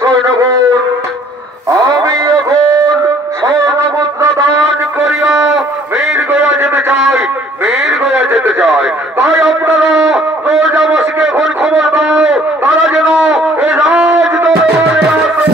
সৈন্যগণ, আমি এখন স্বর্ণমুদ্রা দান করিয়া মির্গয়া যেতে চাই, মির্গয়া যেতে চাই। তাই আপনারা প্রজাবাসীকে এখন খবর দাও, তারা যেন এই রাজ দরবারে আসে।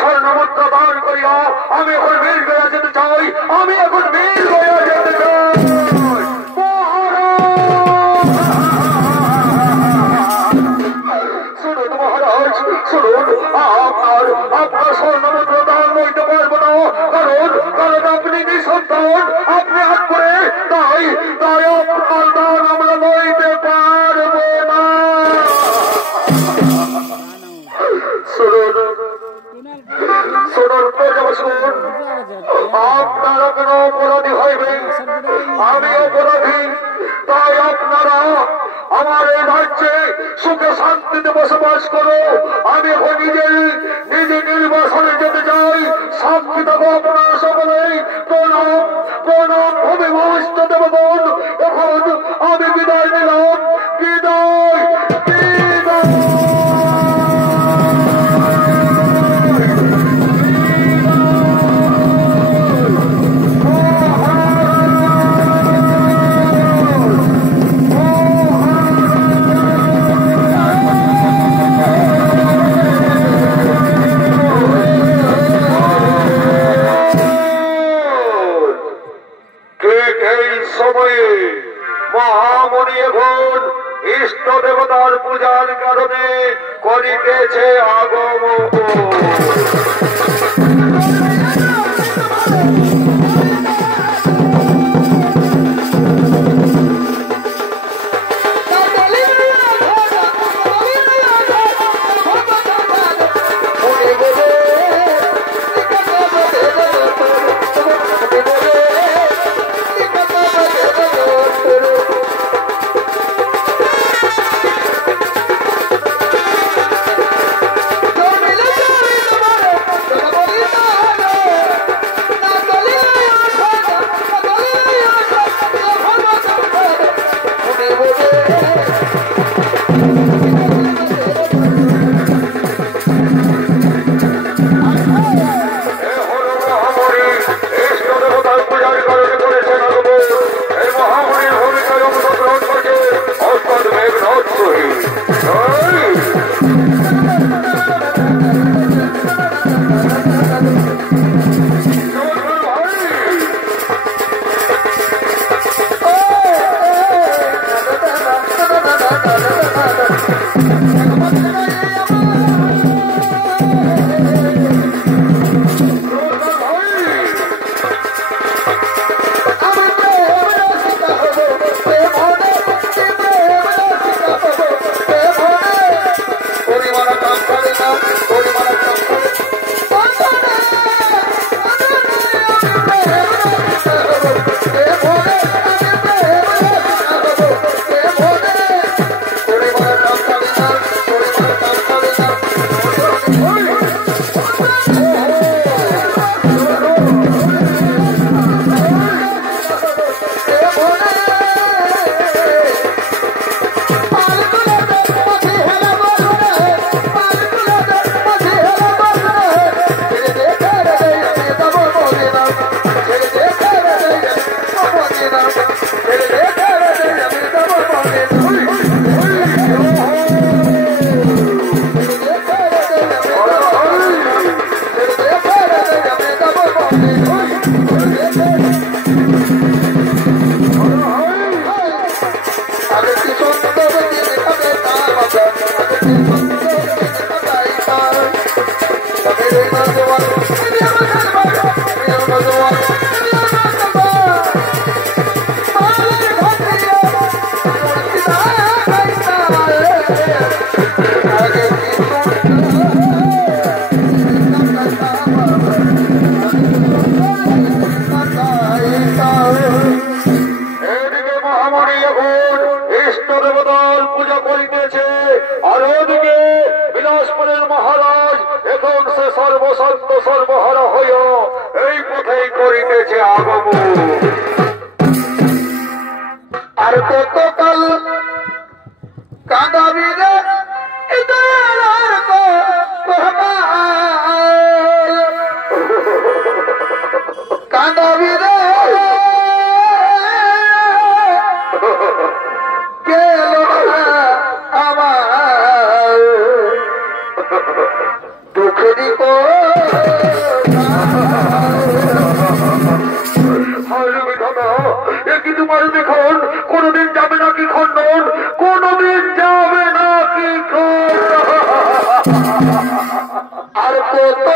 স্বর্ণমুদ্রা দান করিয়া আমি এখন মির্গয়া যেতে চাই, আমি এখন মির্গয়া যেতে চাই। শুনুন মহারাজ, শুনুন, আপনার স্বর্ণমুদ্রা দান লইতে পারবো না, কারণ আপনি নিঃসন্তান, আপনি হাত করে, তাই আপনার দান আমরা লইতে পারবো না। আপনারা কেন অপরাধী হইবেন? আমি অপরাধী, তাই আপনারা আমার এই রাজ্যে সুখে শান্তিতে বসবাস করো। আমি এখন নিজে নির্বাসনে যেতে চাই। সাক্ষী থাকো আপনারা সকলেই। প্রণাম প্রণাম ভূমিভূষ্ট দেবগণ, এখন আমি বিদায় নিলাম, বিদায় বিদায়। সর্বসন্ত সর্বহারা হইয়া এই পথেই করিতেছে আগমন। আর কতকাল কাঁদাবি রে কাঁদাবি রে গেল আমার দুঃখেরই কি তোমার দেখুন কোনদিন যাবে নাকি খণ্ডন, কোনদিন যাবে নাকি আর কত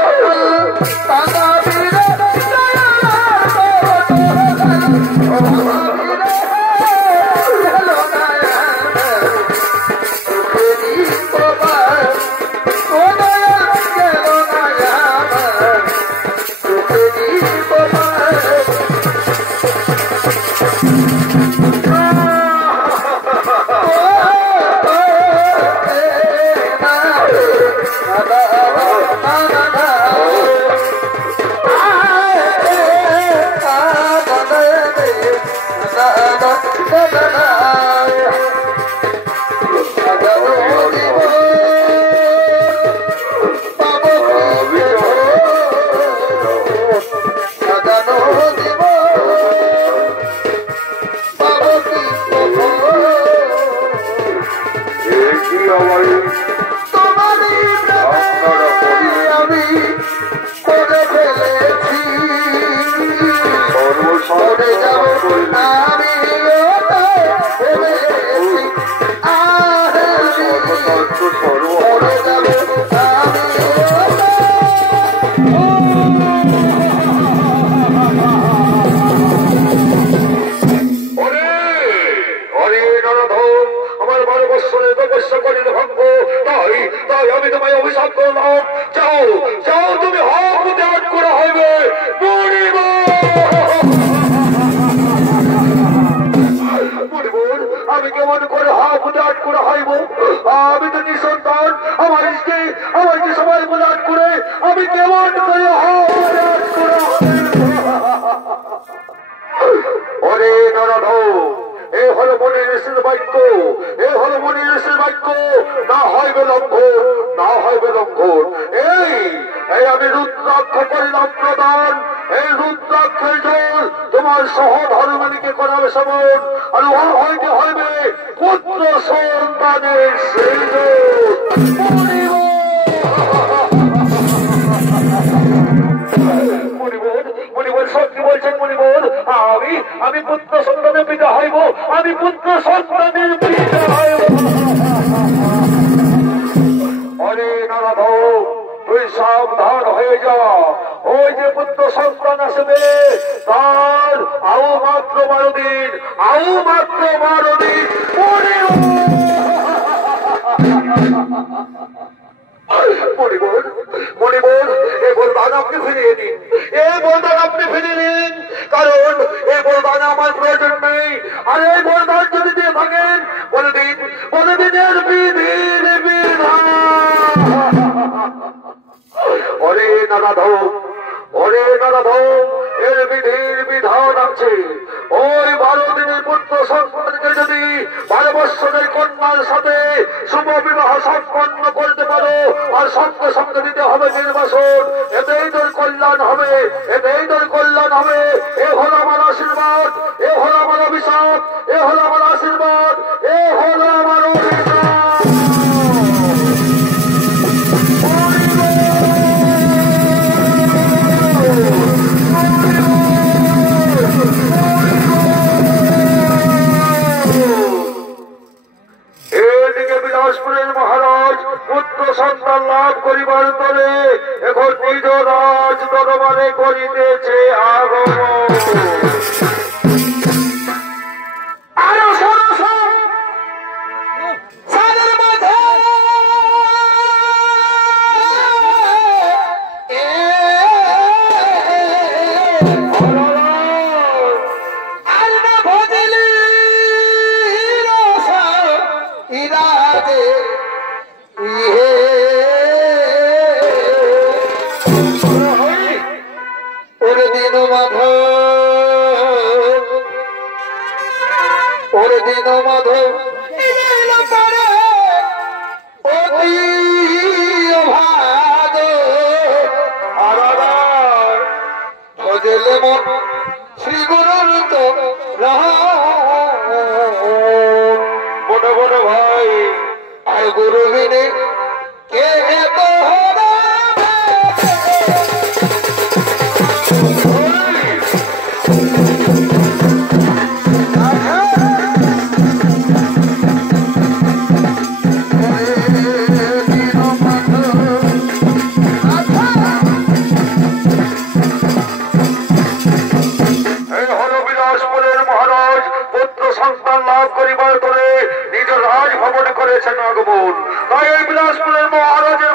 আমি কেমন করে হাফ উজাট করে হইব? আমি তো নিঃসন্তান, আমার স্ত্রী আমাকে সবাই উজাট করে আমি কেমন করে হাফ উজাট করে ওরে নরধম, এ হলো মনির ঋষির বাক্য, এ হলো মনির ঋষির বাক্য। না হইবে লঙ্ঘন, না হইবে লঙ্ঘন। এই আমি রুদ্রাক্ষ করলাম প্রদান, এই রুদ্রাক্ষের জল তোমার সহধর্মিনীকে করাবে সমন, আর উহা হইতে হইবে পুত্র সন্তানের সত্যি বলছেন মণিবোধ, আমি পুত্র সন্তানের পিতা হইব, আমি পুত্র সন্তানের পিতা হইব। অরে নারাধব, তুই সাবধান হয়ে যা, ওই যে পুত্র সন্তান আসবে তার আও মাত্র 12 দিন, আও মাত্র 12 দিন। মণিবোধ, এই বরদান আপনি ফিরিয়ে দিন, এই বরদান আপনি ফিরিয়ে দিন, কারণ এই বরদান আমার প্রয়োজন নেই। আর এই বরদান যদি দিয়ে থাকেন বলে দিন, বলে দিনের বিধির বিধান। ওরে নারাধম, ওরে নারাধম, এর বিধির বিধান আছে। ওই 12 দিনের পুত্র সন্তানকে যদি 12 বৎসরের কন্যার সাথে শুভ বিবাহ সম্পন্ন করতে পারো, আর সঙ্গে সঙ্গে দিতে হবে নির্বাসন, এতেই তোর কল্যাণ হবে, এতেই তোর কল্যাণ হবে। এ হলো আমার আশীর্বাদ, এ হলো আমার অভিশাপ, এ হলো আমার আশীর্বাদ, এ হলো আমার অভিশাপ। মহারাজ পুত্র সন্তান লাভ করিবার তরে এখন নিজ রাজ দরবারে করিতেছে আগমন। আরো সরস সাদের মাঝে শ্রী গুরুর তো বড় বড় ভাই আর গুরু বিনে কে এত সন্তান লাভ করিবার করে নিজ রাজভবন করেছেন আগমন। তাই এই বিলাসপুরের মহারাজের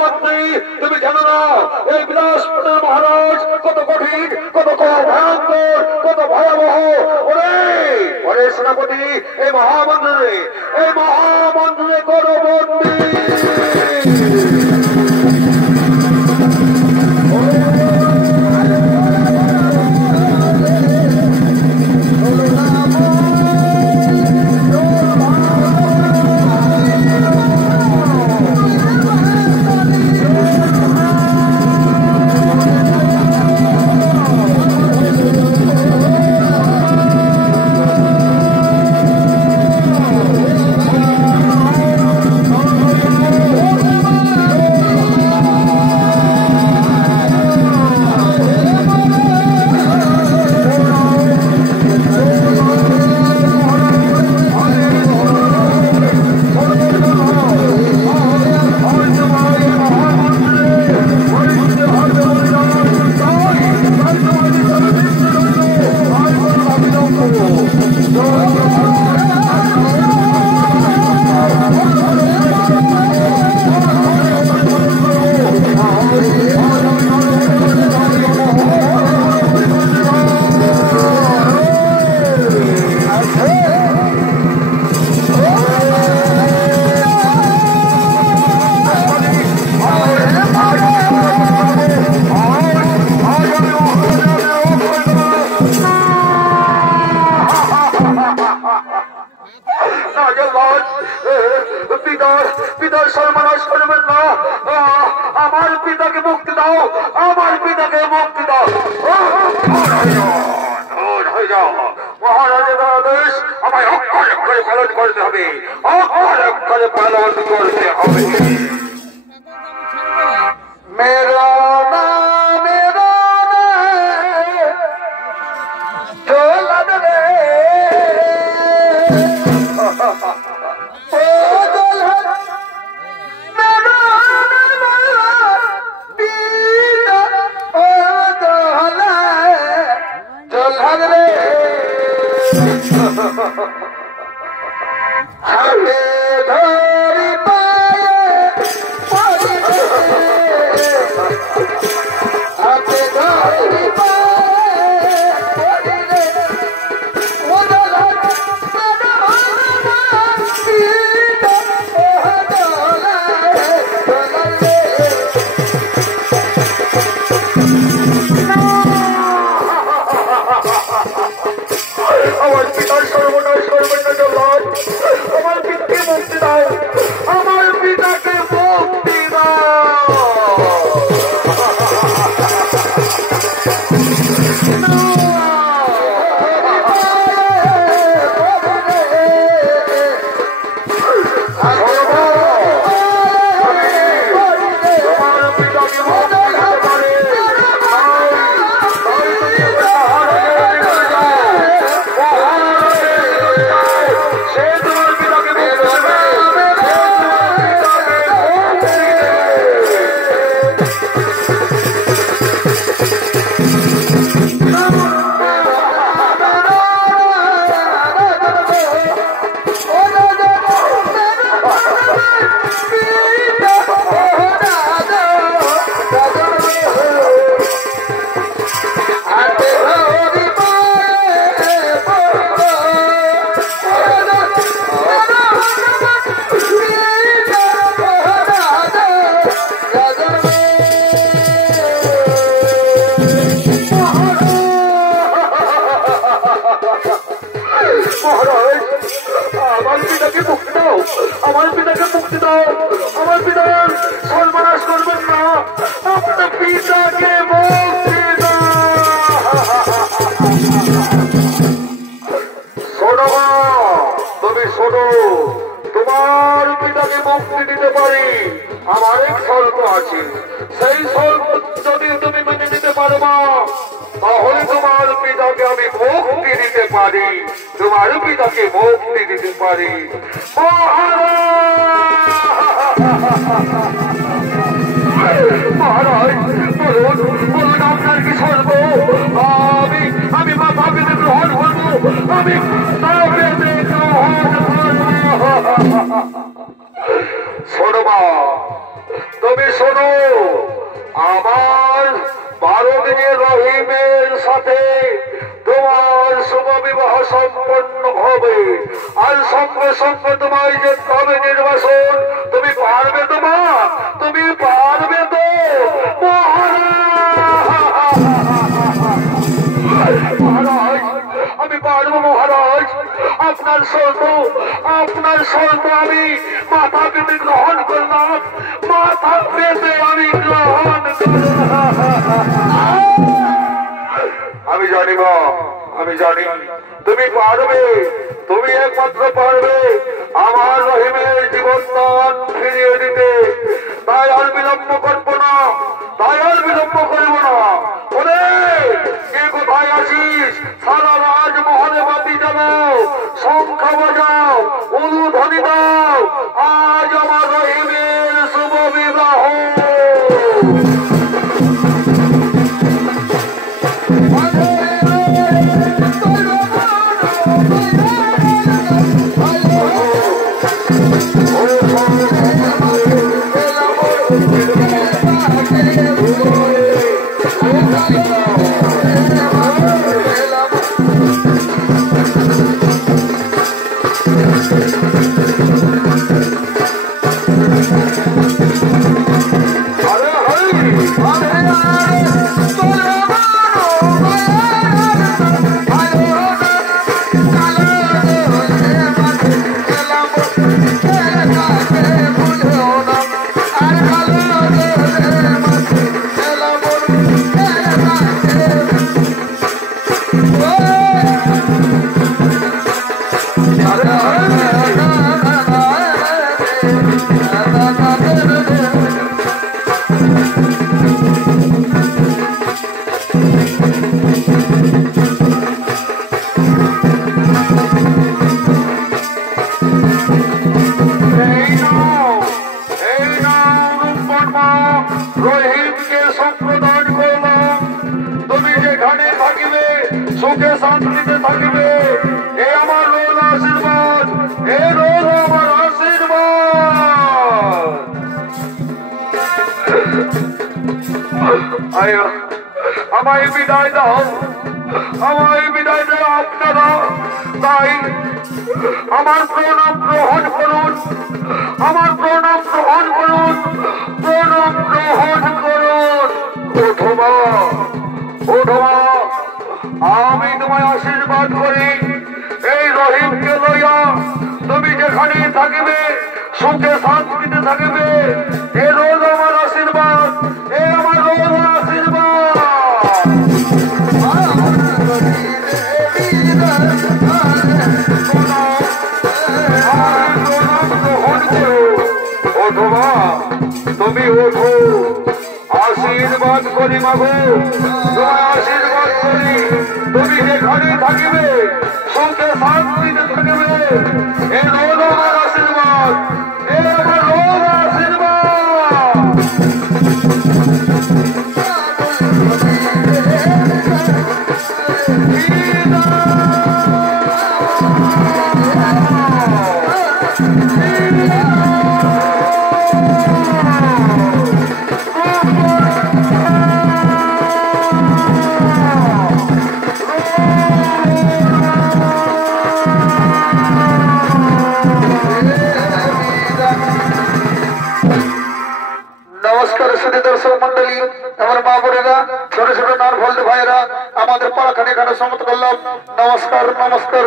মহামন্ত্রী তুমি জানো না এই বিলাসপুরের মহারাজ কত কঠিন, কত ভয়ঙ্কর, কত ভয়াবহ। ওরে ওরে সেনাপতি, এই মহামন্ত্রে করো বন্দী। পিতার সর্বনাশ করবেন না, আমার পিতাকে মুক্তি দাও, আমার পিতাকে মুক্তি দাও। মহারাজের আদেশ আমায় অক্ষরে অক্ষরে পালন করতে হবে, অক্ষরে অক্ষরে পালন করতে হবে। মেরা আমার পিতার সর্বনাশ করবেন না জল্লাদ, আমার পিতাকে মুক্তি দাও, আমার পিতাকে মুক্তি দাও। আমার পিতাকে মুক্তি দাও, আমার পিতাকে মুক্তি দাও, আমার পিতার সর্বনাশ করবেন না, আমার পিতাকে মুক্তি দাও। শোনো তুমি শোনো, তোমার পিতাকে মুক্তি দিতে পারি, আমার এক শর্ত আছে, সেই শর্ত যদি তুমি মেনে নিতে পারো তাহলে তোমার পিতাকে আমি মুক্তি দিতে পারি, তোমার পিতাকে মুক্তি দিতে পারি। মহারাজ বলুন বলুন আপনার কি শর্ত? আমি মাথা পেতে গ্রহণ করবো, আমি শোনো মা, তুমি শোনো সাথে তোমার শুভ বিবাহ সম্পন্ন হবে। আর সঙ্গে সঙ্গে তোমায় যেতে হবে নির্বাসন। তুমি পারবে তো মা? তুমি পারবে তো মহারাজ? আমি পারবো মহারাজ। আপনার শর্ত আমি মাথা পেতে গ্রহণ করলাম। মাথা পেতে আমি গ্রহণ আমি জানি মা, আমি জানি তুমি পারবে। তুমি একমাত্র পারবে আমার রহিমের জীবনদান ফিরিয়ে দিতে। তাই আর বিলম্ব করবো না, তাই আর বিলম্ব করবো না। ওরে কে কোথায় আছিস? সারা রাজমহলে বাতি জ্বালাও, সংখ্যা বাজাও, উলুধ্বনি দাও। আজ আমার রহিমের শুভ বিবাহ। রহিমকে সম্প্রদান করলাম। তুমি যেখানে থাকিবে সুখে শান্তিতে থাকিবে। এ আমার রোল আশীর্বাদ, এ রোল আমার আশীর্বাদ। আমায় বিদায় দাও, আমায় বিদায় দাও আপনারা। তাই আমার প্রণাম গ্রহণ করুন, আমার প্রণাম গ্রহণ করুন, প্রণাম গ্রহণ করুন। ওঠো মা, আমি তোমায় আশীর্বাদ করি। এই রহিমকে লইয়া তুমি যেখানে থাকিবে সুখে শান্তিতে থাকিবে। এ রোজ আমার আশীর্বাদ, এ আমার রোজ আশীর্বাদ। ওঠো মা, তুমি ওঠো। আশীর্বাদ করি মাগো, তোমায় আশীর্বাদ করি। তুমি যেখানে থাকিবে সুখে শান্তিতে থাকিবে। এ রোজ আমার আশীর্বাদ, এ আমার রোজ আশীর্বাদ। নমস্কার সুধী দর্শক মন্ডলী, আমার মা বোনেরা, ছোট ছোট নার ভল্ট ভাইয়েরা, আমাদের পাড়াখানে এখানে সমত করলাম। নমস্কার, নমস্কার।